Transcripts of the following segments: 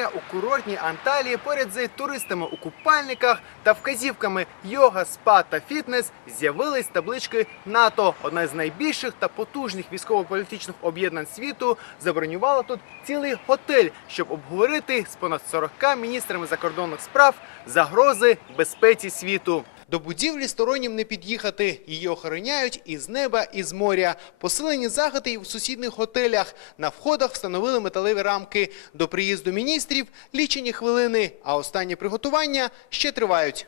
моря у курортній Анталії поряд з туристами у купальниках та вказівками йога, спа та фітнес з'явились таблички НАТО. Одна з найбільших та потужних військово-політичних об'єднань світу забронювала тут цілий готель, щоб обговорити з понад 40 міністрами закордонних справ загрози безпеці світу. До будівлі стороннім не під'їхати. Її охороняють із неба, і з моря. Посилені заходи і в сусідних готелях. На входах встановили металеві рамки. До приїзду міністрів лічені хвилини, а останні приготування ще тривають.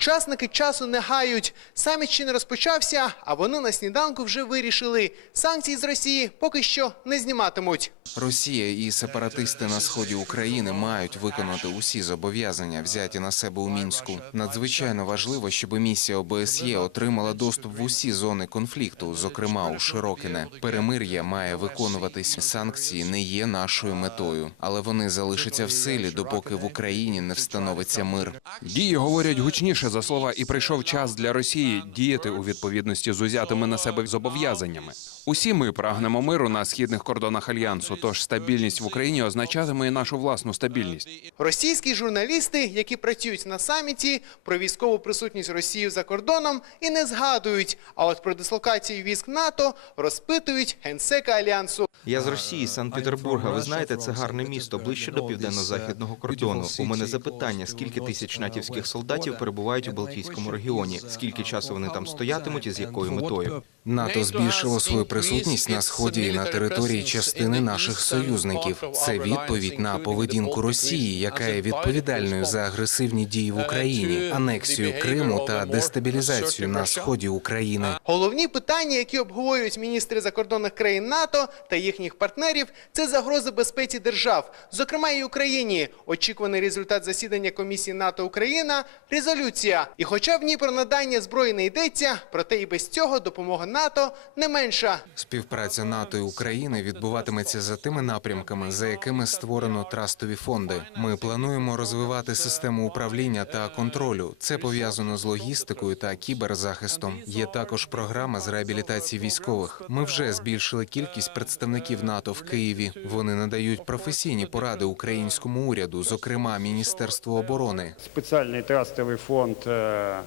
Учасники часу не гають. Саміт ще не розпочався, а вони на сніданку вже вирішили. Санкції з Росії поки що не зніматимуть. Росія і сепаратисти на сході України мають виконати усі зобов'язання, взяті на себе у мінську. Надзвичайно важливо, щоб місія ОБСЄ отримала доступ в усі зони конфлікту, зокрема у Широкине. Перемир'я має виконуватись. Санкції не є нашою метою, але вони залишаться в силі, допоки в Україні не встановиться мир. Дії говорять гучніше за слова, і прийшов час для Росії діяти у відповідності з узятими на себе зобов'язаннями. Усі ми прагнемо миру на східних кордонах альянсу. Тож стабільність в Україні означатиме і нашу власну стабільність. Російські журналісти, які працюють на саміті, про військову присутність Росії за кордоном і не згадують. А от про дислокацію військ НАТО розпитують генсека альянсу. Я з Росії, Санкт-Петербурга. Ви знаєте, це гарне місто ближче до південно-західного кордону. У мене запитання: скільки тисяч натівських солдатів перебувають у Балтійському регіоні? Скільки часу вони там стоятимуть і з якою метою? НАТО збільшило свою присутність на сході і на території частини наших союзників. Це відповідь на поведінку Росії, яка є відповідальною за агресивні дії в Україні, анексію Криму та дестабілізацію на сході України. Головні питання, які обговорюють міністри закордонних країн НАТО та їхніх партнерів, це загрози безпеці держав, зокрема і Україні. Очікуваний результат засідання комісії НАТО Україна резолюція. І хоча в ній про надання зброї не йдеться, проте і без цього допомога НАТО не менша. Співпраця НАТО і України відбуватиметься за тими напрямками, за якими створено трастові фонди. Ми плануємо розвивати систему управління та контролю. Це пов'язано з логістикою та кіберзахистом. Є також програма з реабілітації військових. Ми вже збільшили кількість представників НАТО в Києві. Вони надають професійні поради українському уряду, зокрема Міністерству оборони. спеціальний трастовий фонд е,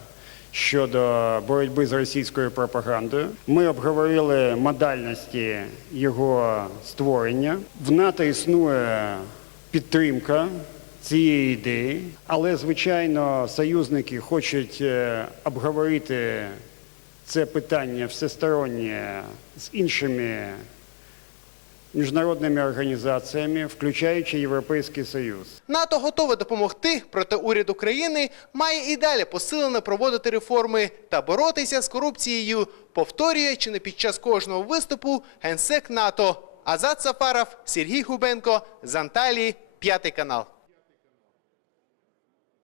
щодо боротьби з російською пропагандою. Ми обговорили модальності його створення. В НАТО існує підтримка цієї ідеї, але звичайно союзники хочуть е, обговорити це питання всестороннє з іншими міжнародними організаціями, включаючи Європейський Союз. НАТО готове допомогти, проте уряд України має і далі посилено проводити реформи та боротися з корупцією. Повторює чи не під час кожного виступу генсек НАТО Азат Сафаров, Сергій Губенко з Анталії, п'ятий канал.